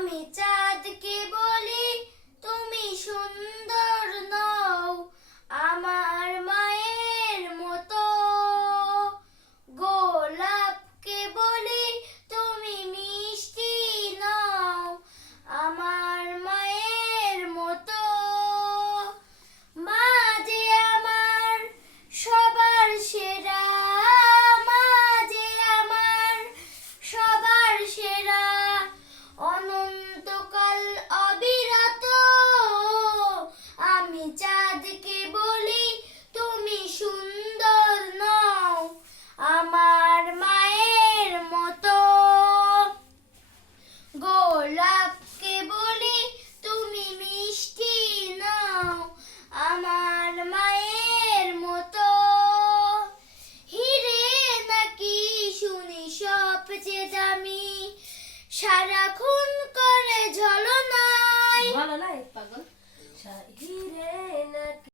আমি চাঁদকে বলি তুমি সুন্দর নও আমার মায়ের মতো। গোলাপকে বলি তুমি মিষ্টি নও আমার মায়ের মতো। মা যে আমার সবার সেরা, মা যে আমার সবার সেরা, অনন্তকাল অবিরত। আমি চাঁদকে বলি তুমি সুন্দর নও আমার মায়ের মতো। গোলাপকে বলি তুমি মিষ্টি নও আমার মায়ের মতো। হিরে নাকি শুনি সবচেয়ে দামি, সারাক্ষণ করে ঝলনায়। পাগল হিরে নাকি